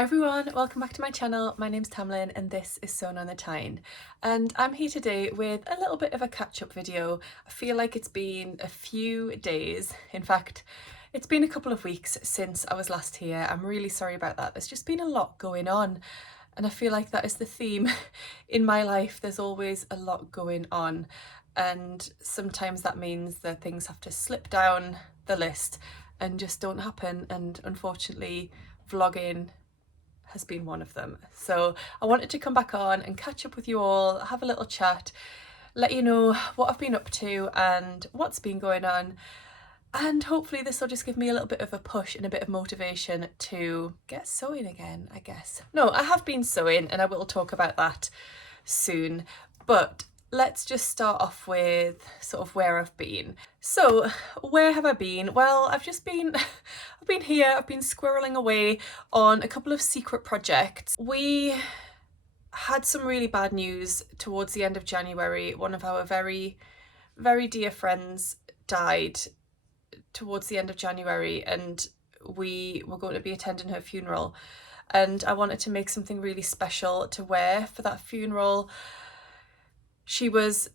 Hi everyone, welcome back to my channel. My name's Tamlyn and this is Sewn on the Tyne, and I'm here today with a little bit of a catch-up video. I feel like it's been a few days, in fact it's been a couple of weeks since I was last here. I'm really sorry about that. There's just been a lot going on and I feel like that is the theme in my life. There's always a lot going on and sometimes that means that things have to slip down the list and just don't happen, and unfortunately vlogging has been one of them. So I wanted to come back on and catch up with you all, have a little chat, let you know what I've been up to and what's been going on, and hopefully this will just give me a little bit of a push and a bit of motivation to get sewing again, I guess. No, I have been sewing and I will talk about that soon, but let's just start off with sort of where I've been. So where have I been? Well, I've been here, I've been squirreling away on a couple of secret projects. We had some really bad news towards the end of January. One of our very, very dear friends died towards the end of January and we were going to be attending her funeral, and I wanted to make something really special to wear for that funeral. She was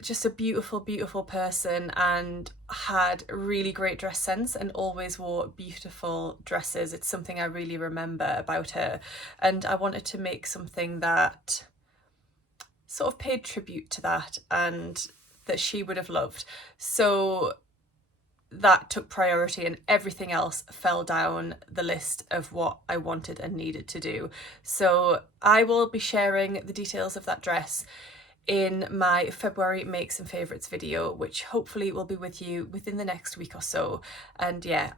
just a beautiful, beautiful person and had really great dress sense and always wore beautiful dresses. It's something I really remember about her, and I wanted to make something that sort of paid tribute to that and that she would have loved. So that took priority and everything else fell down the list of what I wanted and needed to do. So I will be sharing the details of that dress in my February makes and favourites video, which hopefully will be with you within the next week or so. And yeah,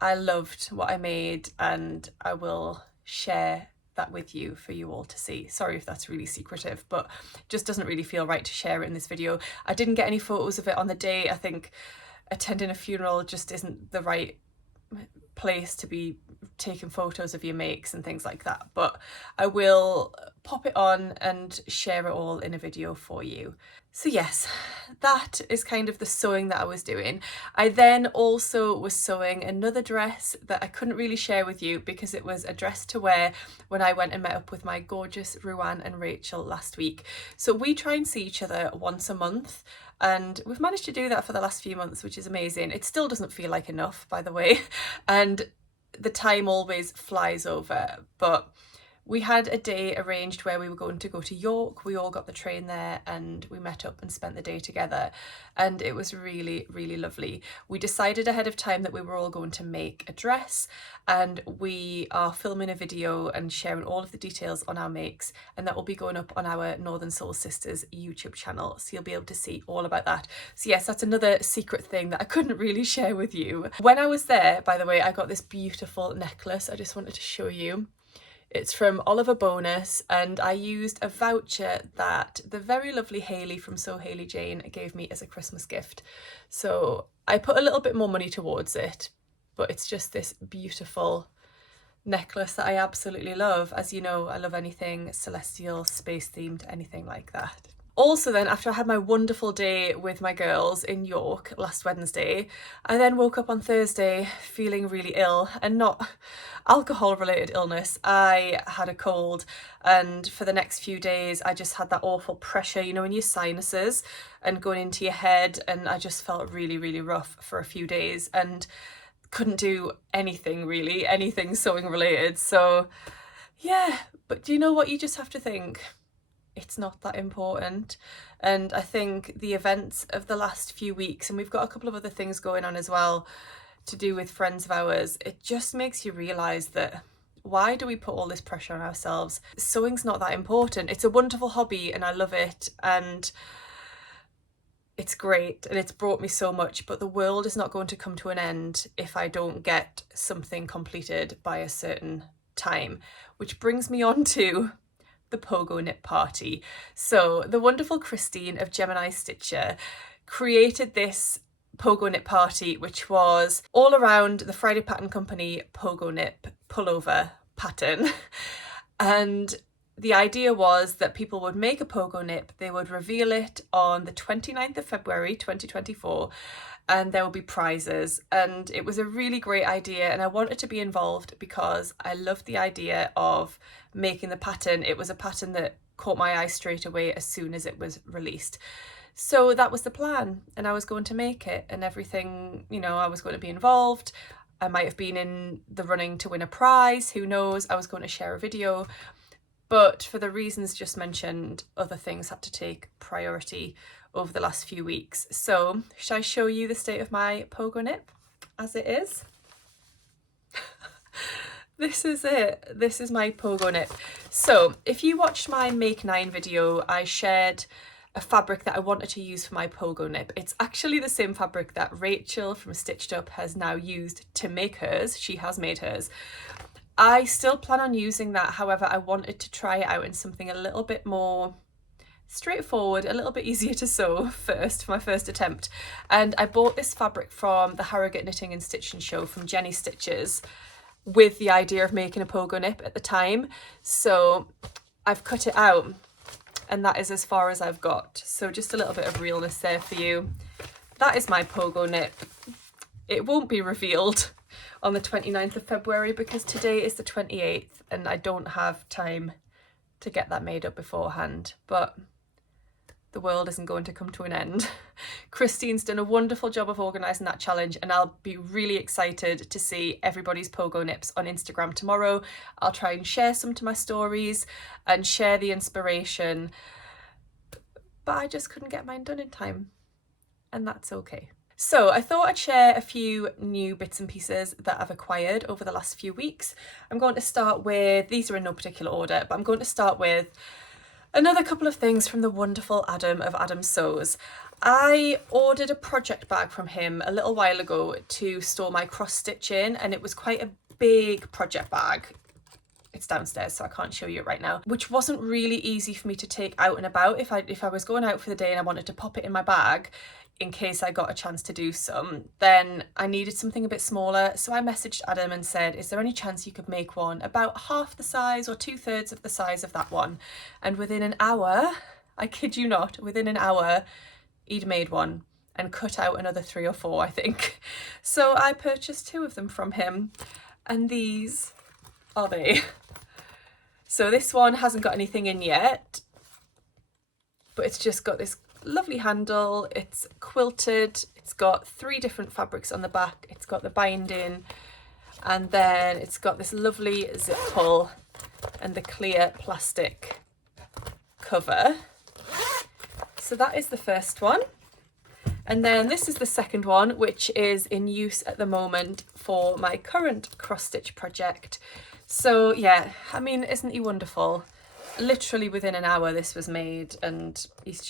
I loved what I made and I will share that with you for you all to see. Sorry if that's really secretive, but just doesn't really feel right to share it in this video. I didn't get any photos of it on the day. I think attending a funeral just isn't the right place to be taking photos of your makes and things like that, but I will pop it on and share it all in a video for you. So yes, that is kind of the sewing that I was doing. I then also was sewing another dress that I couldn't really share with you because it was a dress to wear when I went and met up with my gorgeous Ruan and Rachel last week. So we try and see each other once a month, and we've managed to do that for the last few months, which is amazing. It still doesn't feel like enough, by the way, and the time always flies over, but we had a day arranged where we were going to go to York. We all got the train there and we met up and spent the day together, and it was really, really lovely. We decided ahead of time that we were all going to make a dress, and we are filming a video and sharing all of the details on our makes, and that will be going up on our Northern Soul Sisters YouTube channel, so you'll be able to see all about that. So yes, that's another secret thing that I couldn't really share with you. When I was there, by the way, I got this beautiful necklace I just wanted to show you. It's from Oliver Bonus, and I used a voucher that the very lovely Hayley from Sew Hayley Jane gave me as a Christmas gift. So I put a little bit more money towards it, but it's just this beautiful necklace that I absolutely love. As you know, I love anything celestial, space themed, anything like that. Also then, after I had my wonderful day with my girls in York last Wednesday, I then woke up on Thursday feeling really ill, and not alcohol related illness. I had a cold, and for the next few days I just had that awful pressure, you know, in your sinuses and going into your head, and I just felt really, really rough for a few days and couldn't do anything really, anything sewing related. So yeah, but do you know what, you just have to think it's not that important. And I think the events of the last few weeks, and we've got a couple of other things going on as well to do with friends of ours, it just makes you realise that why do we put all this pressure on ourselves? Sewing's not that important. It's a wonderful hobby and I love it and it's great and it's brought me so much, but the world is not going to come to an end if I don't get something completed by a certain time, which brings me on to the Pogo knit party. So the wonderful Christine of Gemini Stitcher created this Pogo knit party, which was all around the Friday Pattern Company Pogo knit pullover pattern. And the idea was that people would make a pogo knit, they would reveal it on the 29th of February 2024, and there will be prizes. And it was a really great idea, and I wanted to be involved because I loved the idea of making the pattern. It was a pattern that caught my eye straight away as soon as it was released. So that was the plan, and I was going to make it and everything, you know, I was going to be involved. I might have been in the running to win a prize, who knows. I was going to share a video, but for the reasons just mentioned, other things had to take priority over the last few weeks. So shall I show you the state of my Pogo nip as it is? This is it. This is my Pogo nip. So if you watched my Make 9 video, I shared a fabric that I wanted to use for my Pogo nip. It's actually the same fabric that Rachel from Stitched Up has now used to make hers. She has made hers. I still plan on using that, however, I wanted to try it out in something a little bit more straightforward, a little bit easier to sew first, for my first attempt. And I bought this fabric from the Harrogate Knitting and Stitching Show from Jenny Stitches with the idea of making a Pogo nip at the time. So I've cut it out, and that is as far as I've got. So just a little bit of realness there for you. That is my Pogo nip. It won't be revealed on the 29th of February because today is the 28th and I don't have time to get that made up beforehand, but the world isn't going to come to an end. Christine's done a wonderful job of organising that challenge, and I'll be really excited to see everybody's Pogo nips on Instagram tomorrow. I'll try and share some to my stories and share the inspiration, but I just couldn't get mine done in time, and that's okay. So I thought I'd share a few new bits and pieces that I've acquired over the last few weeks. I'm going to start with, these are in no particular order, but I'm going to start with another couple of things from the wonderful Adam of Adam Sews. I ordered a project bag from him a little while ago to store my cross stitch in, and it was quite a big project bag. It's downstairs, so I can't show you it right now, which wasn't really easy for me to take out and about. If I was going out for the day and I wanted to pop it in my bag in case I got a chance to do some, then I needed something a bit smaller. So I messaged Adam and said, is there any chance you could make one about half the size or 2/3 of the size of that one? And within an hour, I kid you not, within an hour, he'd made one and cut out another 3 or 4, I think. So I purchased 2 of them from him, and these are they. So this one hasn't got anything in yet, but it's just got this lovely handle. It's quilted. It's got 3 different fabrics on the back. It's got the binding, and then it's got this lovely zip pull and the clear plastic cover. So that is the first one. And then this is the second one, which is in use at the moment for my current cross stitch project. So yeah, I mean, isn't he wonderful? Literally within an hour this was made, and he's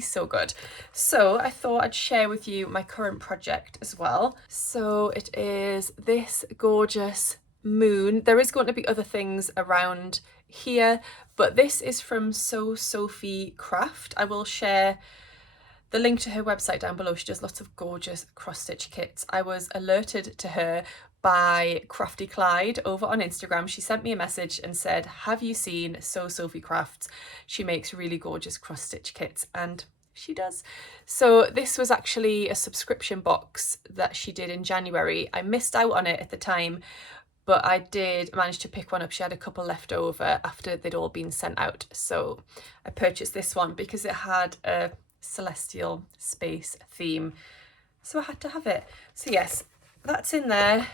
so good. So I thought I'd share with you my current project as well. So it is this gorgeous moon. There is going to be other things around here, but this is from Sew Sophie Craft. I will share the link to her website down below. She does lots of gorgeous cross stitch kits. I was alerted to her by Crafty Clyde over on Instagram. She sent me a message and said, have you seen Sew Sophie Crafts? She makes really gorgeous cross stitch kits, and she does. So this was actually a subscription box that she did in January. I missed out on it at the time, but I did manage to pick one up. She had a couple left over after they'd all been sent out. So I purchased this one because it had a celestial space theme, so I had to have it. So yes, that's in there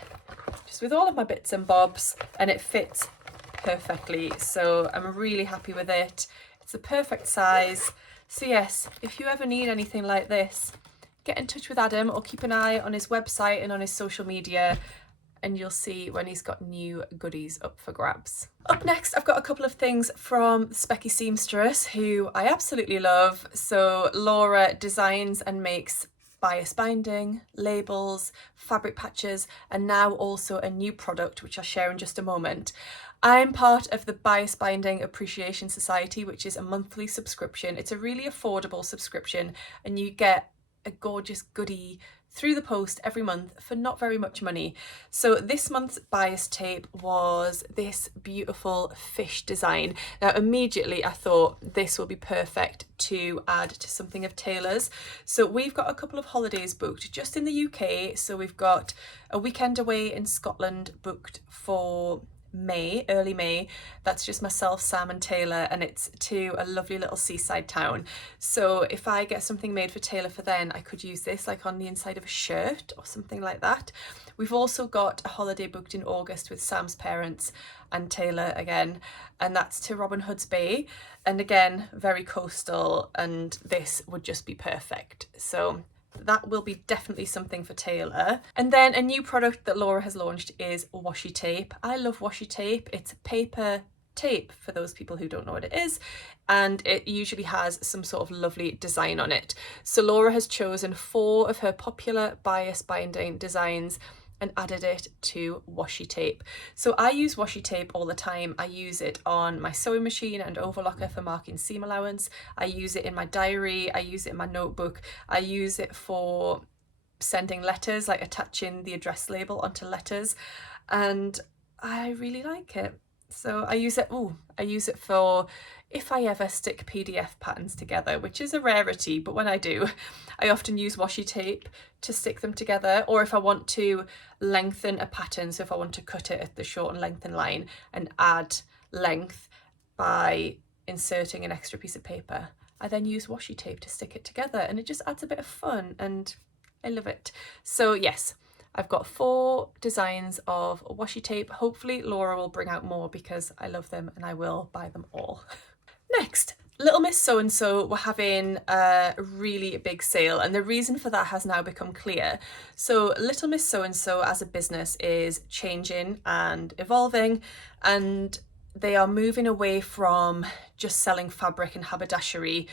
just with all of my bits and bobs, and it fits perfectly, so I'm really happy with it. It's the perfect size. So yes, if you ever need anything like this, get in touch with Adam or keep an eye on his website and on his social media, and you'll see when he's got new goodies up for grabs. Up next, I've got a couple of things from Specky Seamstress, who I absolutely love. So Laura designs and makes bias binding, labels, fabric patches, and now also a new product, which I'll share in just a moment. I'm part of the Bias Binding Appreciation Society, which is a monthly subscription. It's a really affordable subscription, and you get a gorgeous goodie through the post every month for not very much money. So this month's bias tape was this beautiful fish design. Now immediately I thought this will be perfect to add to something of Taylor's. So we've got a couple of holidays booked just in the UK. So we've got a weekend away in Scotland booked for May, early May. That's just myself, Sam and Taylor, and it's to a lovely little seaside town. So if I get something made for Taylor for then, I could use this like on the inside of a shirt or something like that. We've also got a holiday booked in August with Sam's parents and Taylor again, and that's to Robin Hood's Bay, and again very coastal, and this would just be perfect. So that will be definitely something for Taylor. And then a new product that Laura has launched is washi tape. I love washi tape. It's paper tape for those people who don't know what it is, and it usually has some sort of lovely design on it. So Laura has chosen 4 of her popular bias binding designs and added it to washi tape. So I use washi tape all the time. I use it on my sewing machine and overlocker for marking seam allowance. I use it in my diary. I use it in my notebook. I use it for sending letters, like attaching the address label onto letters, and I really like it. So I use it for if I ever stick PDF patterns together, which is a rarity, but when I do, I often use washi tape to stick them together. Or if I want to lengthen a pattern, so if I want to cut it at the short and lengthen line and add length by inserting an extra piece of paper, I then use washi tape to stick it together, and it just adds a bit of fun and I love it. So yes, I've got 4 designs of washi tape. Hopefully Laura will bring out more because I love them and I will buy them all. Next, Little Miss So-and-so were having a really big sale, and the reason for that has now become clear. So Little Miss So-and-so as a business is changing and evolving, and they are moving away from just selling fabric and haberdashery,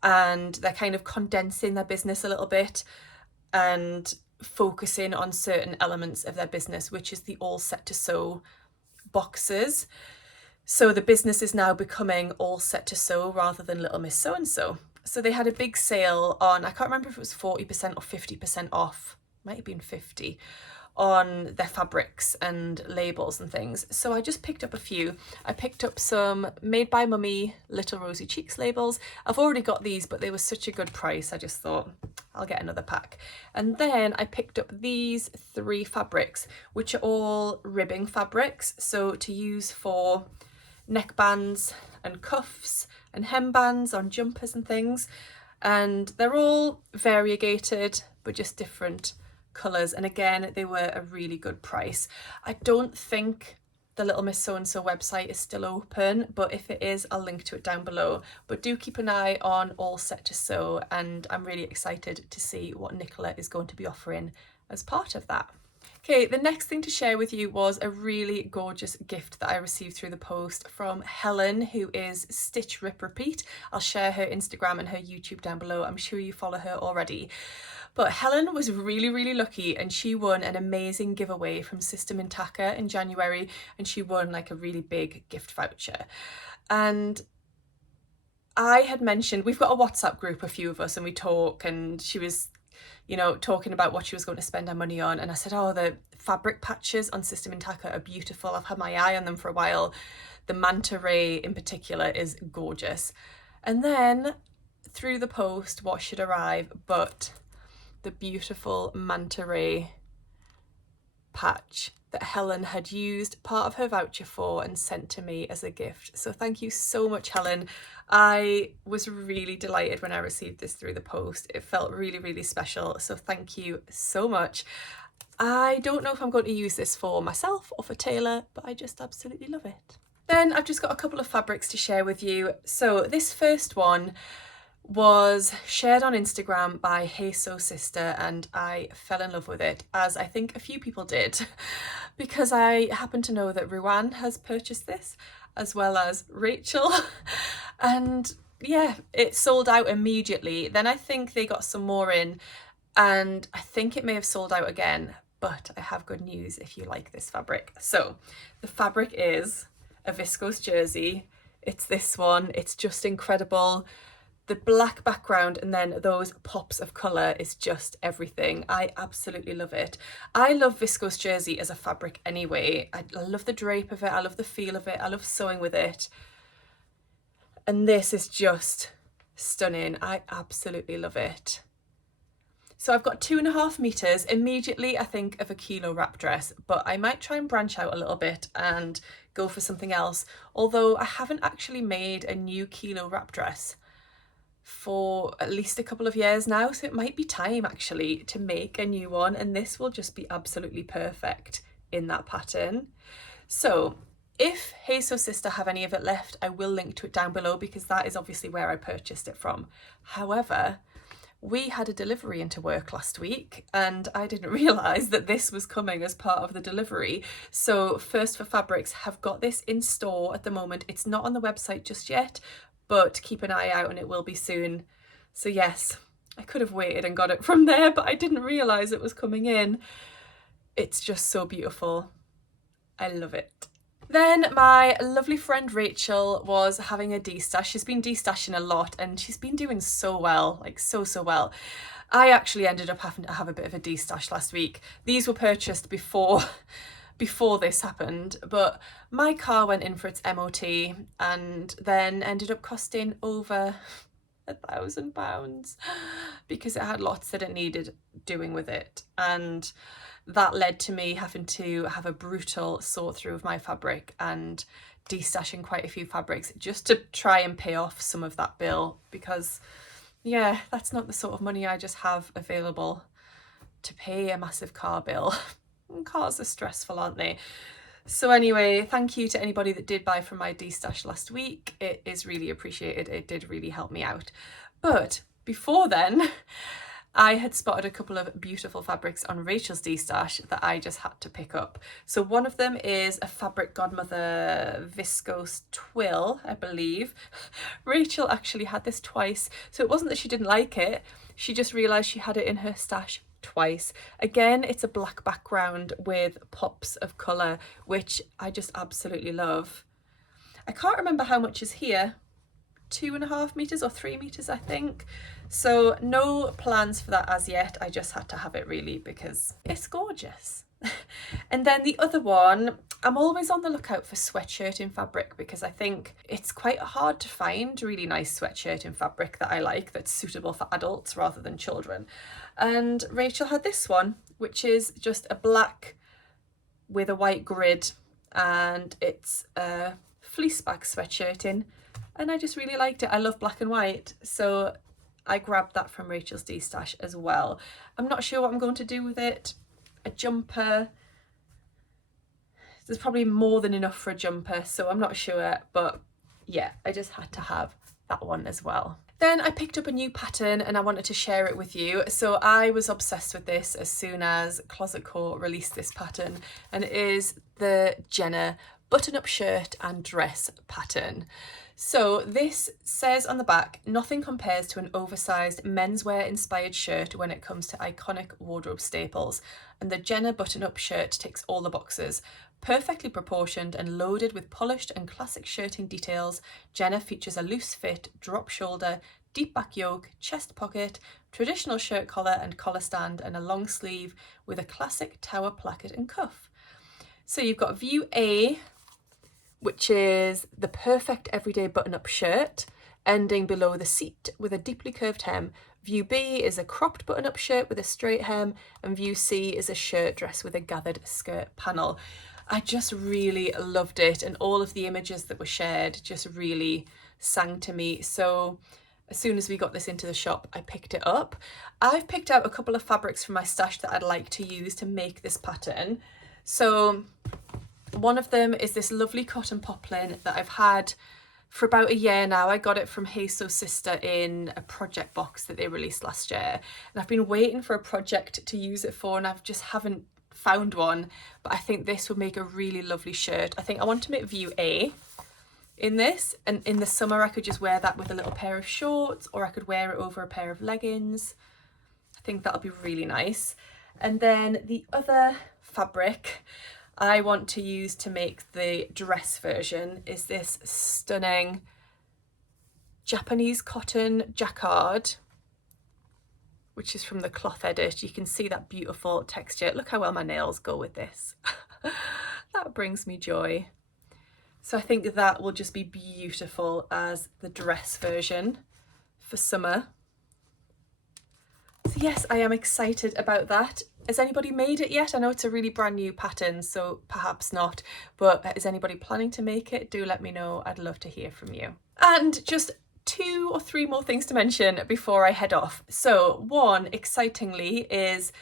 and they're kind of condensing their business a little bit and focusing on certain elements of their business, which is the all set to sew boxes. So the business is now becoming all set to sew rather than Little Miss So-and-so. So they had a big sale on, I can't remember if it was 40% or 50% off, might have been 50, on their fabrics and labels and things. So I just picked up a few. I picked up some Made by Mummy Little Rosy Cheeks labels. I've already got these, but they were such a good price, I just thought I'll get another pack. And then I picked up these 3 fabrics, which are all ribbing fabrics, so to use for neckbands and cuffs and hembands on jumpers and things. And they're all variegated, but just different colours, and again they were a really good price. I don't think the Little Miss So-and-so website is still open, but if it is, I'll link to it down below. But do keep an eye on All Set to Sew, and I'm really excited to see what Nicola is going to be offering as part of that. Okay, the next thing to share with you was a really gorgeous gift that I received through the post from Helen, who is Stitch Rip Repeat. I'll share her Instagram and her YouTube down below. I'm sure you follow her already. But Helen was really, really lucky, and she won an amazing giveaway from Sister Mintaka in January, and she won like a really big gift voucher. And I had mentioned, we've got a WhatsApp group, a few of us, and we talk, and she was, you know, talking about what she was going to spend her money on, and I said, oh, the fabric patches on Sister Mintaka are beautiful. I've had my eye on them for a while. The manta ray in particular is gorgeous. And then through the post, what should arrive but the beautiful manta ray patch that Helen had used part of her voucher for and sent to me as a gift. So thank you so much, Helen. I was really delighted when I received this through the post. It felt really, really special. So thank you so much. I don't know if I'm going to use this for myself or for Taylor, but I just absolutely love it. Then I've just got a couple of fabrics to share with you. So this first one was shared on Instagram by Hey So Sister, and I fell in love with it, as I think a few people did, because I happen to know that Ruan has purchased this, as well as Rachel, and yeah, it sold out immediately. Then I think they got some more in, and I think it may have sold out again, but I have good news if you like this fabric. So the fabric is a viscose jersey. It's this one. It's just incredible. The black background and then those pops of colour is just everything. I absolutely love it. I love viscose jersey as a fabric anyway. I love the drape of it, I love the feel of it, I love sewing with it. And this is just stunning. I absolutely love it. So I've got 2.5 meters. Immediately I think of a kilo wrap dress, but I might try and branch out a little bit and go for something else. Although I haven't actually made a new kilo wrap dress for at least a couple of years now, so it might be time actually to make a new one, and this will just be absolutely perfect in that pattern. So if Hey Sew Sister have any of it left, I will link to it down below because that is obviously where I purchased it from. However, we had a delivery into work last week and I didn't realise that this was coming as part of the delivery. So First for Fabrics have got this in store at the moment. It's not on the website just yet, but keep an eye out and it will be soon. So yes, I could have waited and got it from there, but I didn't realise it was coming in. It's just so beautiful. I love it. Then my lovely friend Rachel was having a de-stash. She's been de-stashing a lot and she's been doing so well, like so well. I actually ended up having to have a bit of a de-stash last week. These were purchased before this happened, but my car went in for its MOT and then ended up costing over £1,000 because it had lots that it needed doing with it, and that led to me having to have a brutal sort through of my fabric and de-stashing quite a few fabrics just to try and pay off some of that bill, because yeah, that's not the sort of money I just have available to pay a massive car bill. Cars are stressful, aren't they? So anyway, thank you to anybody that did buy from my de-stash last week. It is really appreciated. It did really help me out. But before then, I had spotted a couple of beautiful fabrics on Rachel's de-stash that I just had to pick up. So one of them is a Fabric Godmother viscose twill, I believe. Rachel actually had this twice, so it wasn't that she didn't like it, she just realised she had it in her stash twice. Again, it's a black background with pops of colour, which I just absolutely love. I can't remember how much is here. 2.5 meters or 3 meters, I think. So no plans for that as yet. I just had to have it really because it's gorgeous. And then the other one, I'm always on the lookout for sweatshirting fabric because I think it's quite hard to find really nice sweatshirting fabric that I like, that's suitable for adults rather than children. And Rachel had this one, which is just a black with a white grid, and it's a fleece back sweatshirting, and I just really liked it. I love black and white, so I grabbed that from Rachel's de-stash as well. I'm not sure what I'm going to do with it. A jumper, there's probably more than enough for a jumper, so I'm not sure, but yeah, I just had to have that one as well. Then I picked up a new pattern and I wanted to share it with you. So I was obsessed with this as soon as Closet Core released this pattern, and it is the Jenna button-up shirt and dress pattern. So this says on the back, nothing compares to an oversized menswear inspired shirt when it comes to iconic wardrobe staples, and the Jenna button-up shirt ticks all the boxes. Perfectly proportioned and loaded with polished and classic shirting details, Jenna features a loose fit, drop shoulder, deep back yoke, chest pocket, traditional shirt collar and collar stand, and a long sleeve with a classic tower placket and cuff. So you've got view A, which is the perfect everyday button-up shirt, ending below the seat with a deeply curved hem. View B is a cropped button-up shirt with a straight hem, and view C is a shirt dress with a gathered skirt panel. I just really loved it, and all of the images that were shared just really sang to me. So as soon as we got this into the shop, I picked it up. I've picked out a couple of fabrics from my stash that I'd like to use to make this pattern. So one of them is this lovely cotton poplin that I've had for about a year now. I got it from Hey Sew Sister in a project box that they released last year, and I've been waiting for a project to use it for, and I've just haven't found one, but I think this would make a really lovely shirt. I think I want to make view A in this, and in the summer I could just wear that with a little pair of shorts, or I could wear it over a pair of leggings. I think that'll be really nice. And then the other fabric I want to use to make the dress version is this stunning Japanese cotton jacquard, which is from the cloth edit. You can see that beautiful texture. Look how well my nails go with this. That brings me joy. So I think that will just be beautiful as the dress version for summer. So yes, I am excited about that. Has anybody made it yet? I know it's a really brand new pattern, so perhaps not, but is anybody planning to make it? Do let me know. I'd love to hear from you. And just 2 or 3 more things to mention before I head off. So one, excitingly, is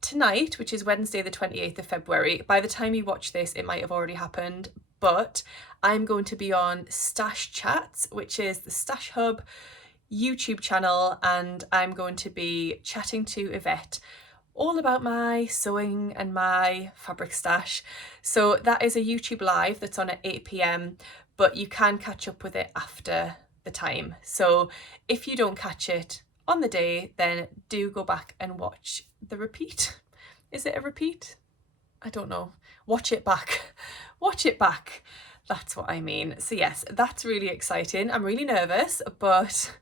tonight, which is Wednesday the 28th of February. By the time you watch this, it might have already happened, but I'm going to be on Stash Chats, which is the Stash Hub YouTube channel, and I'm going to be chatting to Yvette all about my sewing and my fabric stash. So that is a YouTube live that's on at 8 p.m, but you can catch up with it after the time. So if you don't catch it on the day, then do go back and watch the repeat. Is it a repeat? I don't know. Watch it back. Watch it back. That's what I mean. So yes, that's really exciting. I'm really nervous, but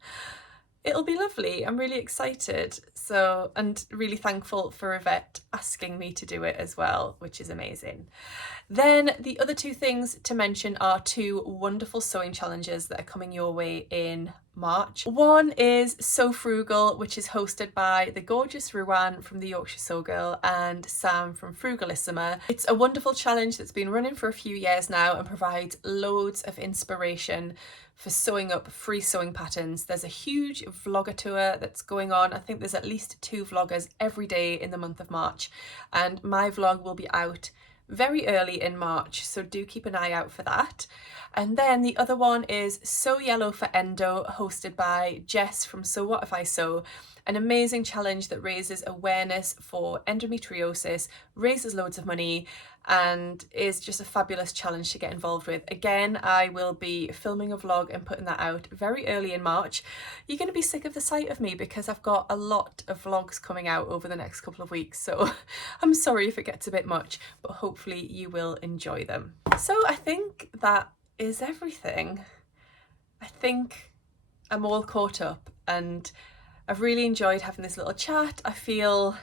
it'll be lovely. I'm really excited. So, and really thankful for Yvette asking me to do it as well, which is amazing. Then the other 2 things to mention are 2 wonderful sewing challenges that are coming your way in March. One is Sew Frugal, which is hosted by the gorgeous Ruan from the Yorkshire Sew Girl and Sam from Frugalissima. It's a wonderful challenge that's been running for a few years now and provides loads of inspiration for sewing up free sewing patterns. There's a huge vlogger tour that's going on. I think there's at least 2 vloggers every day in the month of March, and my vlog will be out very early in March, so do keep an eye out for that. And then the other one is Sew Yellow for Endo, hosted by Jess from So What If I Sew, an amazing challenge that raises awareness for endometriosis, raises loads of money, and is just a fabulous challenge to get involved with. Again, I will be filming a vlog and putting that out very early in March. You're going to be sick of the sight of me because I've got a lot of vlogs coming out over the next couple of weeks, so I'm sorry if it gets a bit much, but hopefully you will enjoy them. So I think that is everything. I think I'm all caught up and I've really enjoyed having this little chat. I feel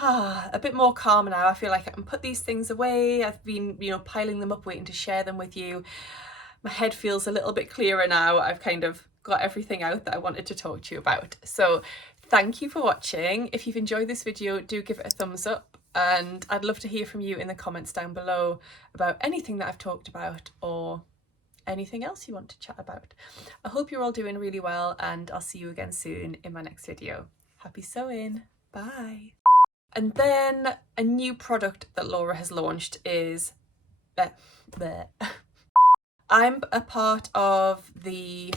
a bit more calm now. I feel like I can put these things away. I've been, piling them up, waiting to share them with you. My head feels a little bit clearer now. I've kind of got everything out that I wanted to talk to you about. So thank you for watching. If you've enjoyed this video, do give it a thumbs up, and I'd love to hear from you in the comments down below about anything that I've talked about or anything else you want to chat about. I hope you're all doing really well, and I'll see you again soon in my next video. Happy sewing. Bye. And then a new product that Laura has launched is I'm a part of the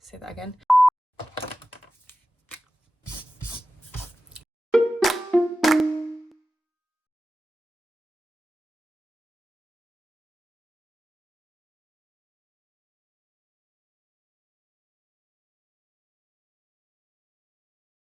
say that again